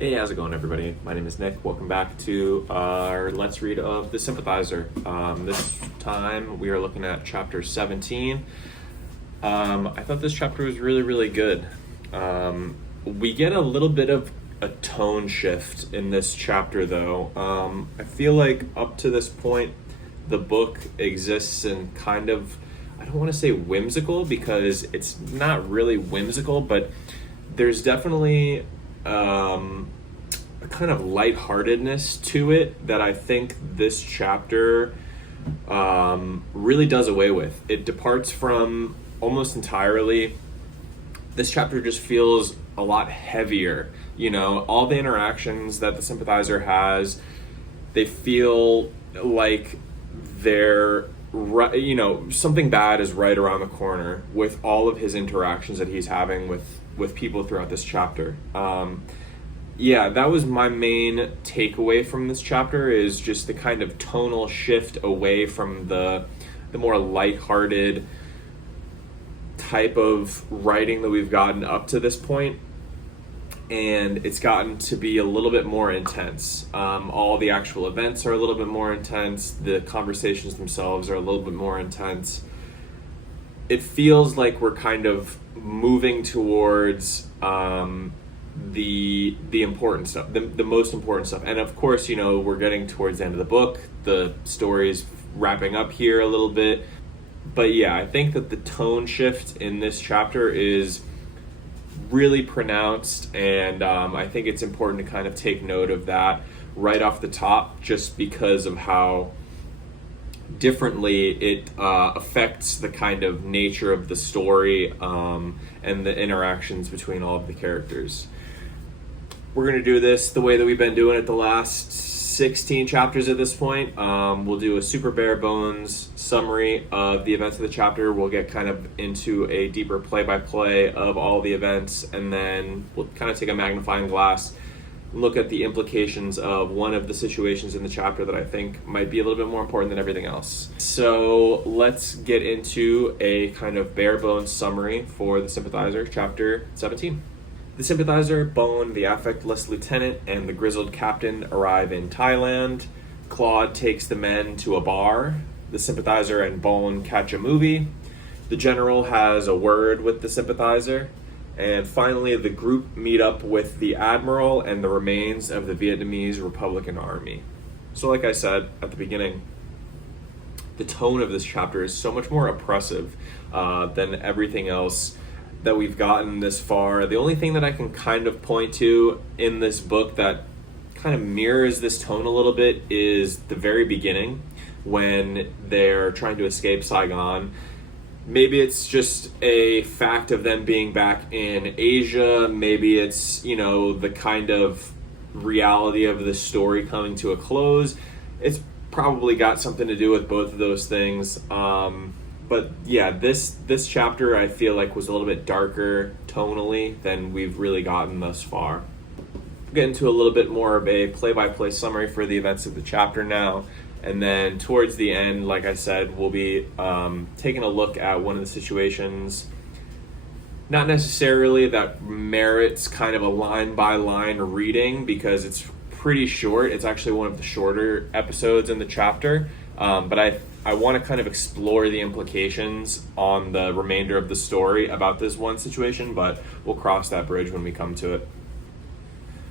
Hey, how's it going, everybody? My name is Nick. Welcome back to our Let's Read of The Sympathizer. This time we are looking at chapter 17. I thought this chapter was really, really good. We get a little bit of a tone shift in this chapter, though. I feel like up to this point, the book exists in kind of, I don't want to say whimsical, because it's not really whimsical, but there's definitely a kind of lightheartedness to it that I think this chapter really does away with. It departs from almost entirely. This chapter just feels a lot heavier. You know, all the interactions that the Sympathizer has, they feel like they're you know, something bad is right around the corner with all of his interactions that he's having with people throughout this chapter. Yeah, that was my main takeaway from this chapter, is just the kind of tonal shift away from the more lighthearted type of writing that we've gotten up to this point, and it's gotten to be a little bit more intense. All the actual events are a little bit more intense. The conversations themselves are a little bit more intense. It feels like we're kind of moving towards the important stuff, the most important stuff. And of course, you know, we're getting towards the end of the book. The story's wrapping up here a little bit. But yeah, I think that the tone shift in this chapter is really pronounced, and I think it's important to kind of take note of that right off the top, just because of how differently it affects the kind of nature of the story and the interactions between all of the characters. We're going to do this the way that we've been doing it the last 16 chapters at this point. We'll do a super bare bones summary of the events of the chapter. We'll get kind of into a deeper play-by-play of all the events, and then we'll kind of take a magnifying glass, look at the implications of one of the situations in the chapter that I think might be a little bit more important than everything else. So let's get into a kind of bare bones summary for the Sympathizer, chapter 17. The Sympathizer, Bone, the affectless lieutenant, and the grizzled captain arrive in Thailand. Claude takes the men to a bar. The Sympathizer and Bone catch a movie. The general has a word with the Sympathizer. And finally, the group meet up with the admiral and the remains of the Vietnamese Republican Army. So like I said at the beginning, the tone of this chapter is so much more oppressive than everything else that we've gotten this far. The only thing that I can kind of point to in this book that kind of mirrors this tone a little bit is the very beginning, when they're trying to escape Saigon. Maybe it's just a fact of them being back in Asia. Maybe it's, you know, the kind of reality of the story coming to a close. It's probably got something to do with both of those things. But yeah, this chapter I feel like was a little bit darker tonally than we've really gotten thus far. We'll get into a little bit more of a play-by-play summary for the events of the chapter now. And then towards the end, like I said, we'll be taking a look at one of the situations, not necessarily that merits kind of a line-by-line reading, because it's pretty short. It's actually one of the shorter episodes in the chapter. But I want to kind of explore the implications on the remainder of the story about this one situation, but we'll cross that bridge when we come to it.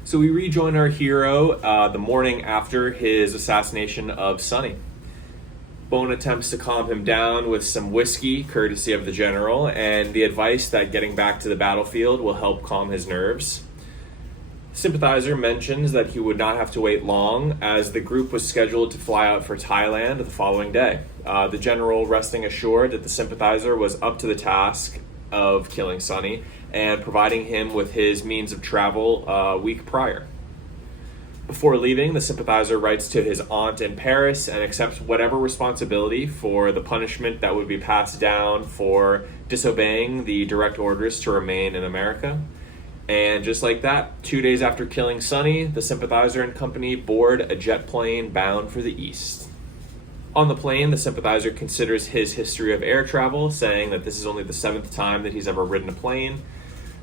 So we rejoin our hero the morning after his assassination of Sonny. Bone attempts to calm him down with some whiskey, courtesy of the general, and the advice that getting back to the battlefield will help calm his nerves. Sympathizer mentions that he would not have to wait long, as the group was scheduled to fly out for Thailand the following day. The general resting assured that the Sympathizer was up to the task of killing Sonny and providing him with his means of travel a week prior. Before leaving, the Sympathizer writes to his aunt in Paris and accepts whatever responsibility for the punishment that would be passed down for disobeying the direct orders to remain in America. And just like that, 2 days after killing Sonny, the Sympathizer and company board a jet plane bound for the east. On the plane, the Sympathizer considers his history of air travel, saying that this is only the 7th time that he's ever ridden a plane.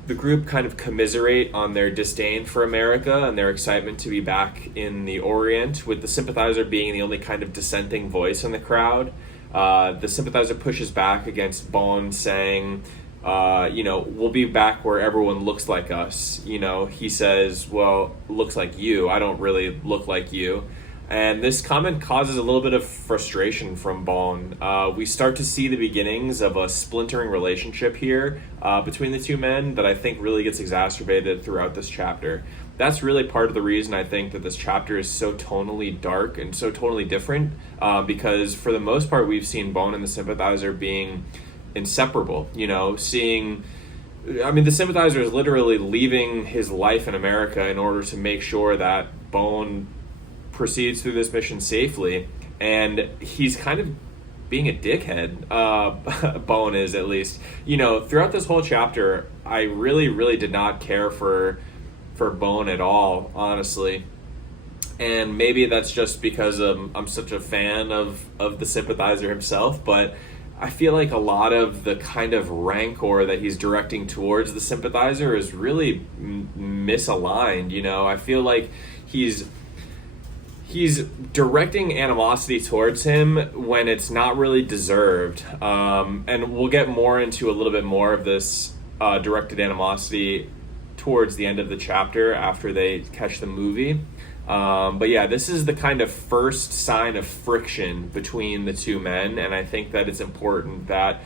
The group kind of commiserate on their disdain for America and their excitement to be back in the Orient, with the Sympathizer being the only kind of dissenting voice in the crowd. The Sympathizer pushes back against Bond, saying, we'll be back where everyone looks like us. He says, well, looks like you. I don't really look like you. And this comment causes a little bit of frustration from Bond. We start to see the beginnings of a splintering relationship here between the two men that I think really gets exacerbated throughout this chapter. That's really part of the reason I think that this chapter is so tonally dark and so totally different, because for the most part we've seen Bond and the Sympathizer being inseparable. The Sympathizer is literally leaving his life in America in order to make sure that Bond proceeds through this mission safely, and he's kind of being a dickhead. Bone is, at least. Throughout this whole chapter, I really did not care for Bone at all, honestly. And maybe that's just because I'm such a fan of the Sympathizer himself, but I feel like a lot of the kind of rancor that he's directing towards the Sympathizer is really misaligned. I feel like he's directing animosity towards him when it's not really deserved. And we'll get more into a little bit more of this directed animosity towards the end of the chapter after they catch the movie. But yeah, this is the kind of first sign of friction between the two men, and I think that it's important that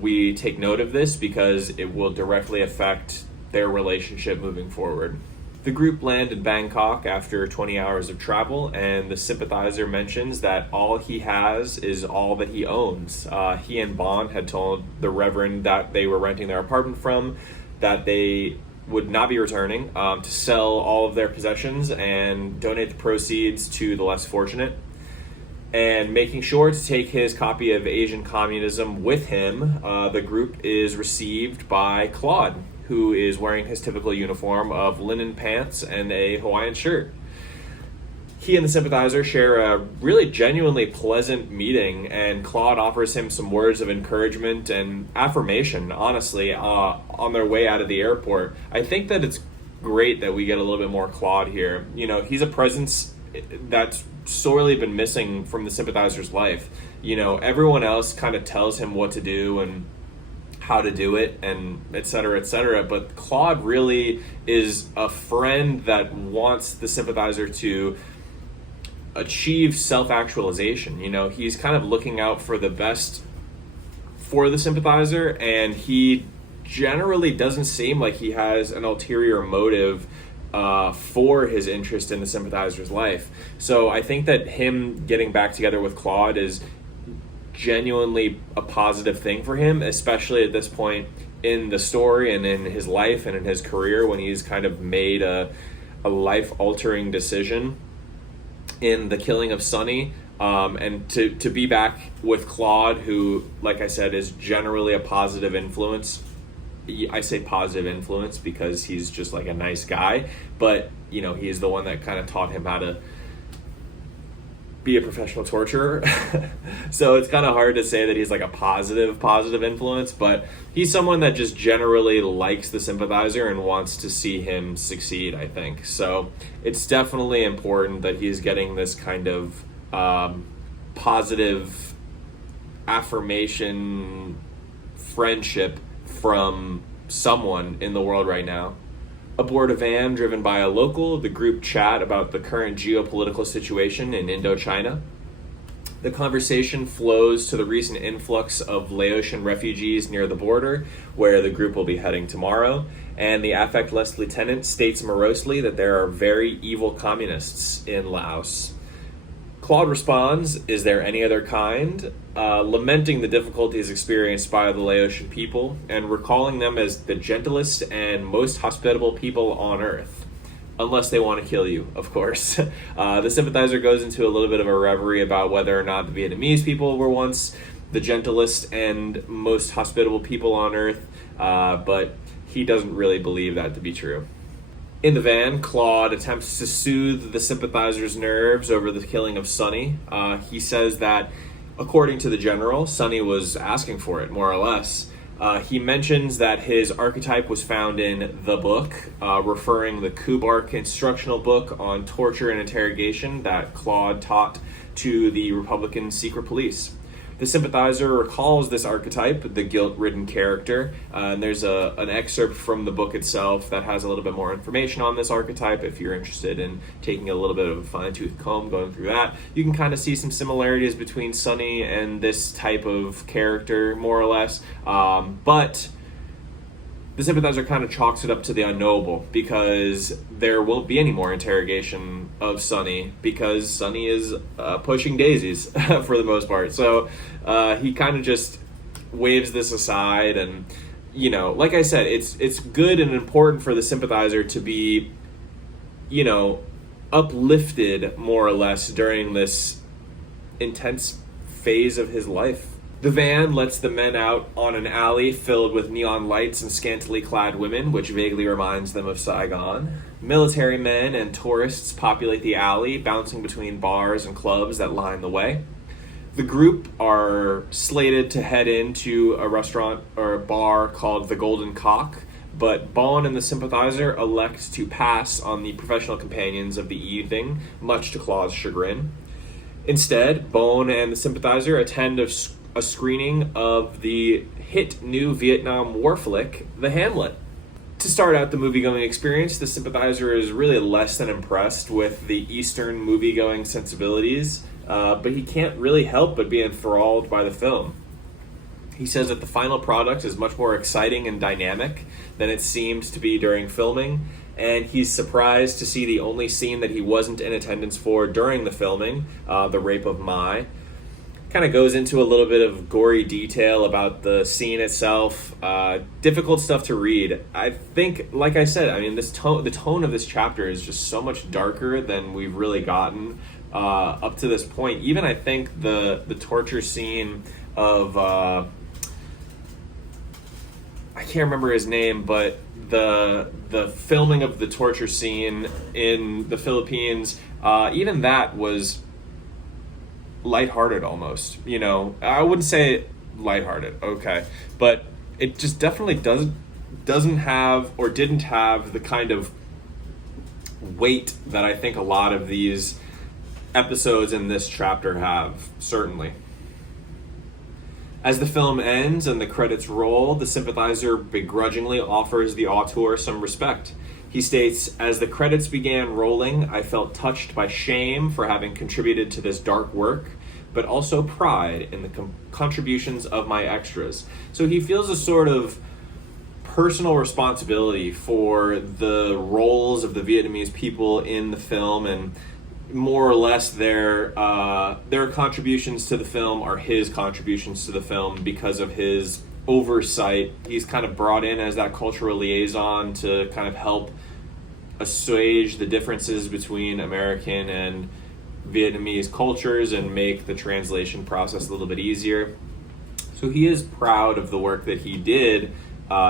we take note of this because it will directly affect their relationship moving forward. The group land in Bangkok after 20 hours of travel, and the Sympathizer mentions that all he has is all that he owns. He and Bond had told the Reverend that they were renting their apartment from that they would not be returning, to sell all of their possessions and donate the proceeds to the less fortunate, and making sure to take his copy of Asian Communism with him. The group is received by Claude, who is wearing his typical uniform of linen pants and a Hawaiian shirt. He and the Sympathizer share a really genuinely pleasant meeting, and Claude offers him some words of encouragement and affirmation, honestly, on their way out of the airport. I think that it's great that we get a little bit more Claude here. He's a presence that's sorely been missing from the Sympathizer's life. Everyone else kind of tells him what to do and how to do it, and et cetera, but Claude really is a friend that wants the Sympathizer to achieve self-actualization. He's kind of looking out for the best for the Sympathizer, and he generally doesn't seem like he has an ulterior motive for his interest in the Sympathizer's life. So I think that him getting back together with Claude is genuinely a positive thing for him, especially at this point in the story and in his life and in his career, when he's kind of made a life-altering decision in the killing of Sonny, and to be back with Claude, who, like I said, is generally a positive influence. I say positive influence because he's just like a nice guy, but he's the one that kind of taught him how to be a professional torturer. So it's kind of hard to say that he's like a positive influence, but he's someone that just generally likes the Sympathizer and wants to see him succeed, I think. So it's definitely important that he's getting this kind of positive affirmation friendship from someone in the world right now. Aboard a van driven by a local, the group chat about the current geopolitical situation in Indochina. The conversation flows to the recent influx of Laotian refugees near the border, where the group will be heading tomorrow, and the affectless lieutenant states morosely that there are very evil communists in Laos. Claude responds, "Is there any other kind?" Lamenting the difficulties experienced by the Laotian people and recalling them as the gentlest and most hospitable people on earth. Unless they want to kill you, of course. The Sympathizer goes into a little bit of a reverie about whether or not the Vietnamese people were once the gentlest and most hospitable people on earth, but he doesn't really believe that to be true. In the van, Claude attempts to soothe the Sympathizer's nerves over the killing of Sonny. He says that, according to the general, Sonny was asking for it, more or less. He mentions that his archetype was found in the book, referring the Kubark instructional book on torture and interrogation that Claude taught to the Republican secret police. The Sympathizer recalls this archetype, the guilt-ridden character, and there's an excerpt from the book itself that has a little bit more information on this archetype. If you're interested in taking a little bit of a fine-tooth comb going through that, you can kind of see some similarities between Sonny and this type of character, more or less. But the Sympathizer kind of chalks it up to the unknowable, because there won't be any more interrogation of Sonny, because Sonny is pushing daisies for the most part. So he kind of just waves this aside, and like I said, it's good and important for the Sympathizer to be, uplifted more or less during this intense phase of his life. The van lets the men out on an alley filled with neon lights and scantily clad women, which vaguely reminds them of Saigon. Military men and tourists populate the alley, bouncing between bars and clubs that line the way. The group are slated to head into a restaurant or a bar called the Golden Cock, but Bone and the Sympathizer elect to pass on the professional companions of the evening, much to Claude's chagrin. Instead, Bone and the Sympathizer attend a screening of the hit new Vietnam War flick, The Hamlet. To start out the movie-going experience, the Sympathizer is really less than impressed with the Eastern movie-going sensibilities, but he can't really help but be enthralled by the film. He says that the final product is much more exciting and dynamic than it seemed to be during filming, and he's surprised to see the only scene that he wasn't in attendance for during the filming, the rape of Mai, kind of goes into a little bit of gory detail about the scene itself. Difficult stuff to read. I think, like I said, the tone of this chapter is just so much darker than we've really gotten up to this point. Even I think the torture scene of I can't remember his name, but the filming of the torture scene in the Philippines, even that was lighthearted almost. I wouldn't say lighthearted, okay, but it just definitely doesn't have, or didn't have, the kind of weight that I think a lot of these episodes in this chapter have, certainly. As the film ends and the credits roll, the Sympathizer begrudgingly offers the auteur some respect. He states, "As the credits began rolling, I felt touched by shame for having contributed to this dark work, but also pride in the contributions of my extras." So he feels a sort of personal responsibility for the roles of the Vietnamese people in the film, and more or less their contributions to the film are his contributions to the film because of his oversight. He's kind of brought in as that cultural liaison to kind of help assuage the differences between American and Vietnamese cultures and make the translation process a little bit easier. So he is proud of the work that he did,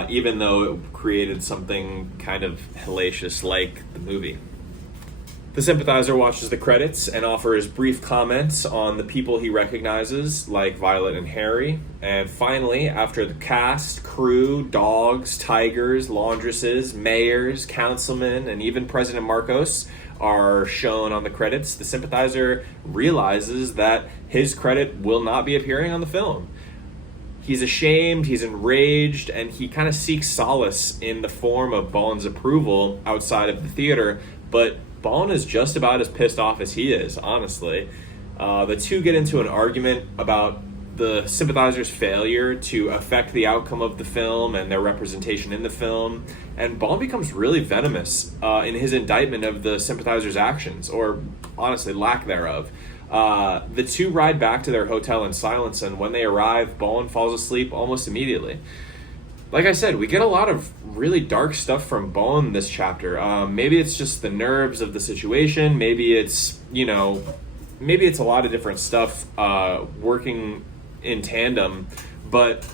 even though it created something kind of hellacious like the movie. The Sympathizer watches the credits and offers brief comments on the people he recognizes, like Violet and Harry. And finally, after the cast, crew, dogs, tigers, laundresses, mayors, councilmen, and even President Marcos are shown on the credits, the Sympathizer realizes that his credit will not be appearing on the film. He's ashamed, he's enraged, and he kind of seeks solace in the form of Bone's approval outside of the theater, but Bone is just about as pissed off as he is, honestly. The two get into an argument about the Sympathizer's failure to affect the outcome of the film and their representation in the film, and Bone becomes really venomous in his indictment of the Sympathizer's actions, or honestly, lack thereof. The two ride back to their hotel in silence, and when they arrive, Bone falls asleep almost immediately. Like I said, we get a lot of really dark stuff from Bone this chapter. Maybe it's just the nerves of the situation. Maybe it's, maybe it's a lot of different stuff working in tandem. But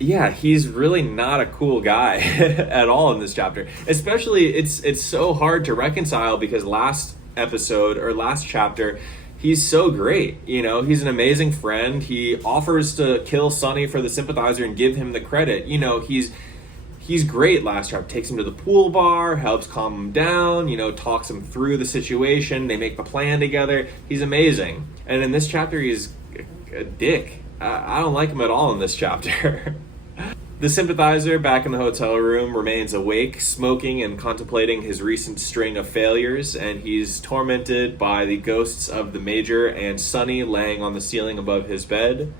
yeah, he's really not a cool guy at all in this chapter. Especially, it's so hard to reconcile because last chapter, he's so great. He's an amazing friend. He offers to kill Sonny for the Sympathizer and give him the credit. He's great last chapter. Takes him to the pool bar, helps calm him down, talks him through the situation. They make the plan together. He's amazing. And in this chapter, he's a dick. I don't like him at all in this chapter. The Sympathizer, back in the hotel room, remains awake, smoking and contemplating his recent string of failures, and he's tormented by the ghosts of the Major and Sonny laying on the ceiling above his bed.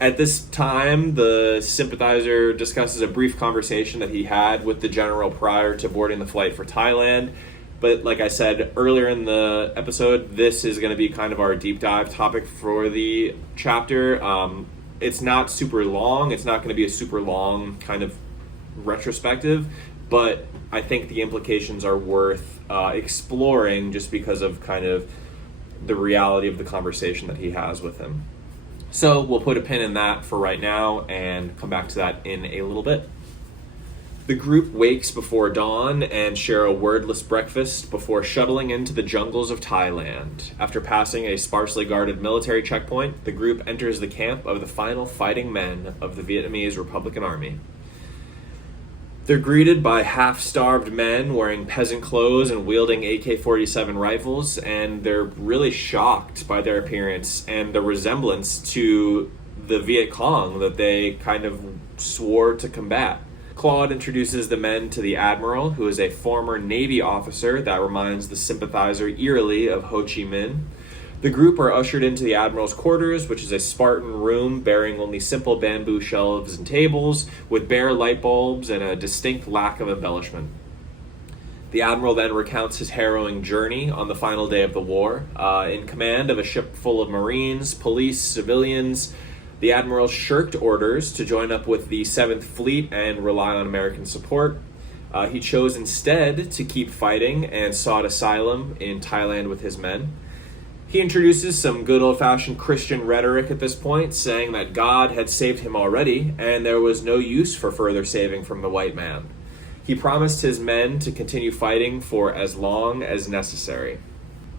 At this time, the Sympathizer discusses a brief conversation that he had with the General prior to boarding the flight for Thailand. But like I said earlier in the episode, this is going to be kind of our deep dive topic for the chapter. It's not super long. It's not going to be a super long kind of retrospective, but I think the implications are worth exploring just because of kind of the reality of the conversation that he has with him. So we'll put a pin in that for right now and come back to that in a little bit. The group wakes before dawn and share a wordless breakfast before shuttling into the jungles of Thailand. After passing a sparsely guarded military checkpoint, the group enters the camp of the final fighting men of the Vietnamese Republican Army. They're greeted by half-starved men wearing peasant clothes and wielding AK-47 rifles, and they're really shocked by their appearance and the resemblance to the Viet Cong that they kind of swore to combat. Claude introduces the men to the Admiral, who is a former Navy officer that reminds the Sympathizer eerily of Ho Chi Minh. The group are ushered into the Admiral's quarters, which is a Spartan room bearing only simple bamboo shelves and tables, with bare light bulbs and a distinct lack of embellishment. The Admiral then recounts his harrowing journey on the final day of the war. In command of a ship full of Marines, police, civilians, the Admiral shirked orders to join up with the 7th Fleet and rely on American support. He chose instead to keep fighting and sought asylum in Thailand with his men. He introduces some good old-fashioned Christian rhetoric at this point, saying that God had saved him already and there was no use for further saving from the white man. He promised his men to continue fighting for as long as necessary.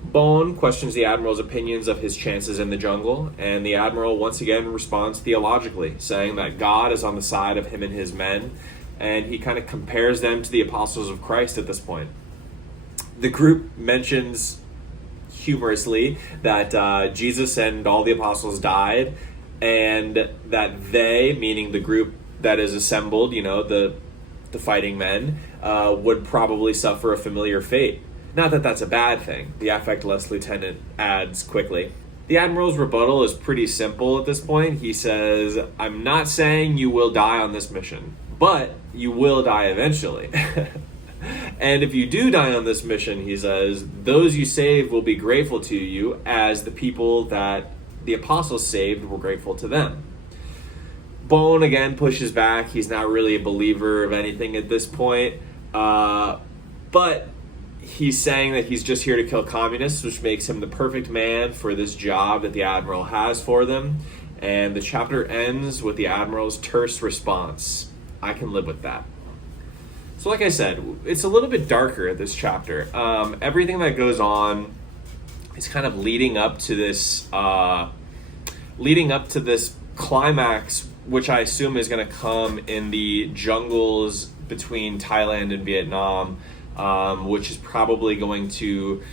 Bone questions the Admiral's opinions of his chances in the jungle, and the Admiral once again responds theologically, saying that God is on the side of him and his men, and he kind of compares them to the apostles of Christ at this point. The group mentions humorously that Jesus and all the apostles died, and that they, meaning the group that is assembled, the fighting men, would probably suffer a familiar fate. Not that that's a bad thing, the affectless lieutenant adds quickly. The Admiral's rebuttal is pretty simple at this point. He says, "I'm not saying you will die on this mission, but you will die eventually." And if you do die on this mission, he says, those you save will be grateful to you as the people that the apostles saved were grateful to them. Bone again pushes back. He's not really a believer of anything at this point. But he's saying that he's just here to kill communists, which makes him the perfect man for this job that the Admiral has for them. And the chapter ends with the Admiral's terse response. I can live with that. So like I said, it's a little bit darker, this chapter. Everything that goes on is kind of leading up to this climax, which I assume is going to come in the jungles between Thailand and Vietnam, which is probably going to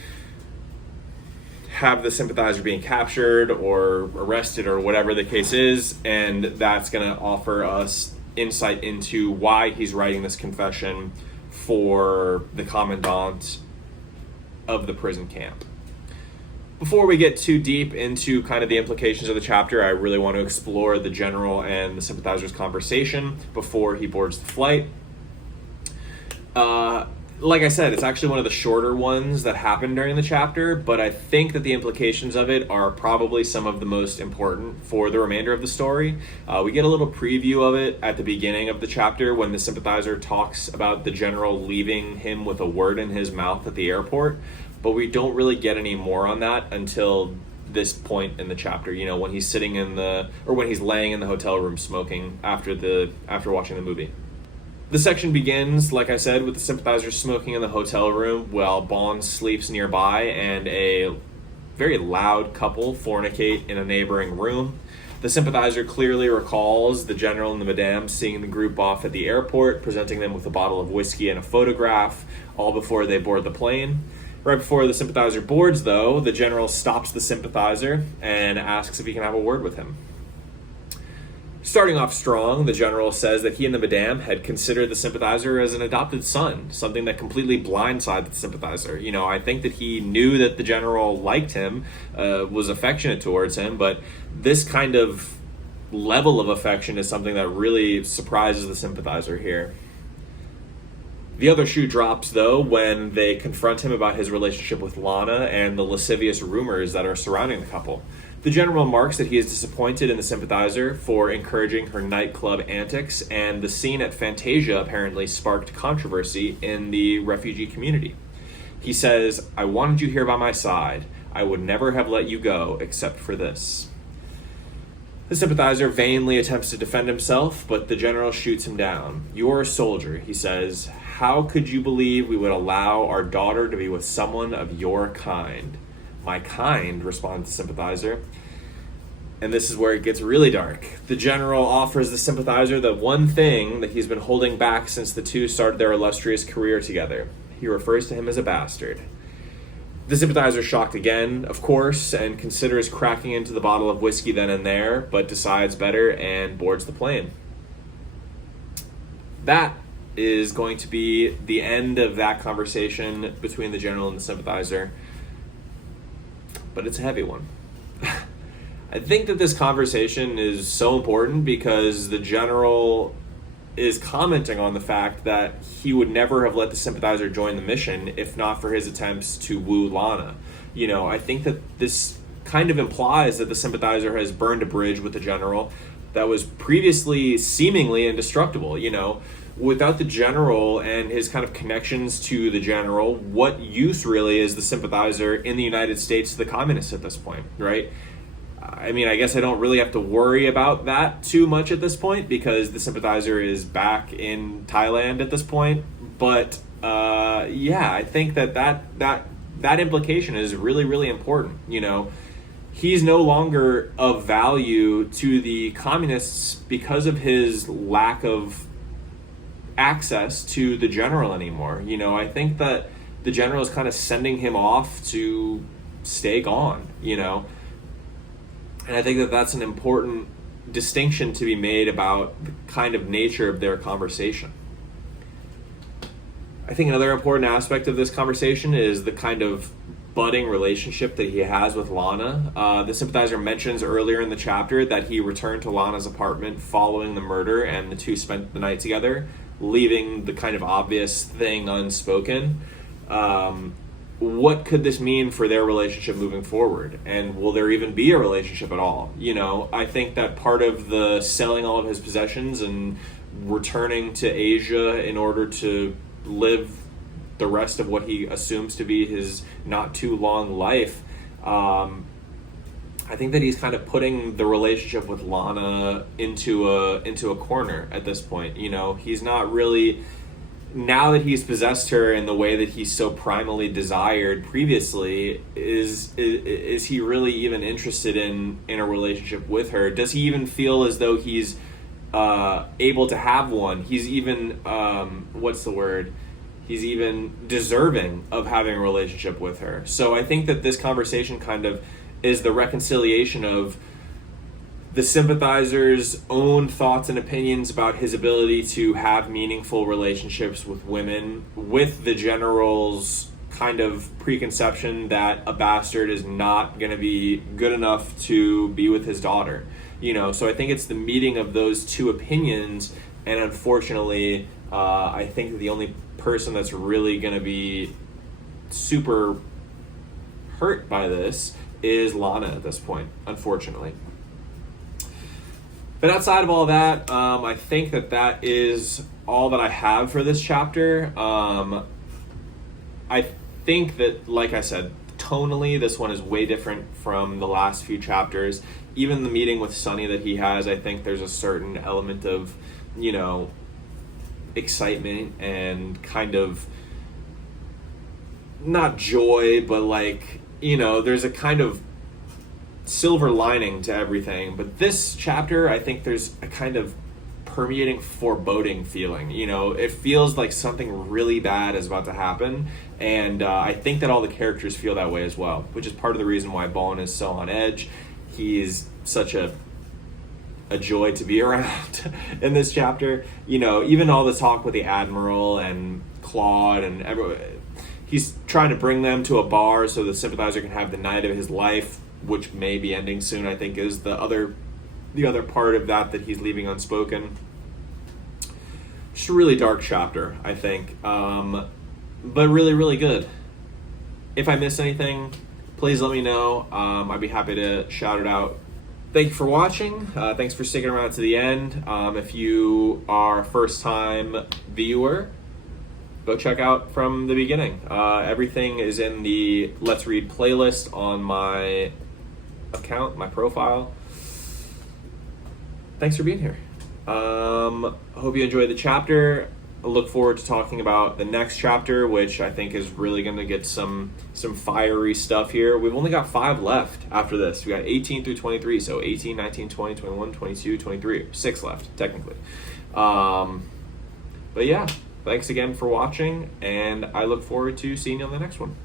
have the Sympathizer being captured or arrested or whatever the case is, and that's going to offer us insight into why he's writing this confession for the commandant of the prison camp. Before we get too deep into kind of the implications of the chapter, I really want to explore the General and the Sympathizer's conversation before he boards the flight. Like I said, it's actually one of the shorter ones that happened during the chapter, but I think that the implications of it are probably some of the most important for the remainder of the story. We get a little preview of it at the beginning of the chapter when the Sympathizer talks about the General leaving him with a word in his mouth at the airport, but we don't really get any more on that until this point in the chapter, when he's sitting when he's laying in the hotel room smoking after watching the movie. The section begins, like I said, with the Sympathizer smoking in the hotel room while Bond sleeps nearby, and a very loud couple fornicate in a neighboring room. The Sympathizer clearly recalls the general and the madame seeing the group off at the airport, presenting them with a bottle of whiskey and a photograph, all before they board the plane. Right before the Sympathizer boards, though, the general stops the Sympathizer and asks if he can have a word with him. Starting off strong, the general says that he and the madame had considered the Sympathizer as an adopted son, something that completely blindsided the Sympathizer. I think that he knew that the general liked him, was affectionate towards him, but this kind of level of affection is something that really surprises the Sympathizer here. The other shoe drops, though, when they confront him about his relationship with Lana and the lascivious rumors that are surrounding the couple. The general remarks that he is disappointed in the Sympathizer for encouraging her nightclub antics, and the scene at Fantasia apparently sparked controversy in the refugee community. He says, "I wanted you here by my side. I would never have let you go except for this." The Sympathizer vainly attempts to defend himself, but the general shoots him down. "You're a soldier," he says. "How could you believe we would allow our daughter to be with someone of your kind?" "My kind," responds the Sympathizer. And this is where it gets really dark. The general offers the Sympathizer the one thing that he's been holding back since the two started their illustrious career together. He refers to him as a bastard. The Sympathizer shocked again, of course, and considers cracking into the bottle of whiskey then and there, but decides better and boards the plane. That is going to be the end of that conversation between the general and the Sympathizer. But it's a heavy one. I think that this conversation is so important because the general is commenting on the fact that he would never have let the Sympathizer join the mission if not for his attempts to woo Lana. I think that this kind of implies that the Sympathizer has burned a bridge with the general that was previously seemingly indestructible. Without the general and his kind of connections to the general, what use really is the Sympathizer in the United States to the communists at this point, right? I mean, I guess I don't really have to worry about that too much at this point because the Sympathizer is back in Thailand at this point. But I think that implication is really, really important. He's no longer of value to the communists because of his lack of access to the general anymore. I think that the general is kind of sending him off to stay gone, And I think that that's an important distinction to be made about the kind of nature of their conversation. I think another important aspect of this conversation is the kind of budding relationship that he has with Lana. The Sympathizer mentions earlier in the chapter that he returned to Lana's apartment following the murder and the two spent the night together, leaving the kind of obvious thing unspoken. What could this mean for their relationship moving forward? And will there even be a relationship at all? I think that part of the selling all of his possessions and returning to Asia in order to live the rest of what he assumes to be his not too long life, I think that he's kind of putting the relationship with Lana into a corner at this point. He's not really, now that he's possessed her in the way that he so primally desired previously, is he really even interested in a relationship with her? Does he even feel as though he's able to have one? He's even he's even deserving of having a relationship with her. So I think that this conversation kind of is the reconciliation of the Sympathizer's own thoughts and opinions about his ability to have meaningful relationships with women, with the general's kind of preconception that a bastard is not going to be good enough to be with his daughter. So I think it's the meeting of those two opinions, and unfortunately, I think that the only person that's really going to be super hurt by this is Lana at this point, unfortunately. But outside of all that, I think that is all that I have for this chapter. I think that, like I said, tonally, this one is way different from the last few chapters. Even the meeting with Sunny that he has, I think there's a certain element of, excitement and kind of not joy, but like there's a kind of silver lining to everything, but this chapter, I think there's a kind of permeating foreboding feeling. It feels like something really bad is about to happen, and I think that all the characters feel that way as well, which is part of the reason why Bone is so on edge. He's such a joy to be around in this chapter. Even all the talk with the Admiral and Claude and everyone, he's trying to bring them to a bar so the Sympathizer can have the night of his life, which may be ending soon, I think, is the other part of that he's leaving unspoken. Just a really dark chapter, I think, but really, really good. If I missed anything, please let me know. I'd be happy to shout it out. Thank you for watching. Thanks for sticking around to the end. If you are a first-time viewer, go check out from the beginning. Everything is in the Let's Read playlist on my account, my profile. Thanks for being here. Hope you enjoyed the chapter. I look forward to talking about the next chapter, which I think is really going to get some fiery stuff here. We've only got 5 left after this. We got 18 through 23, so 18, 19, 20, 21, 22, 23. 6 left, technically. But yeah, thanks again for watching, and I look forward to seeing you on the next one.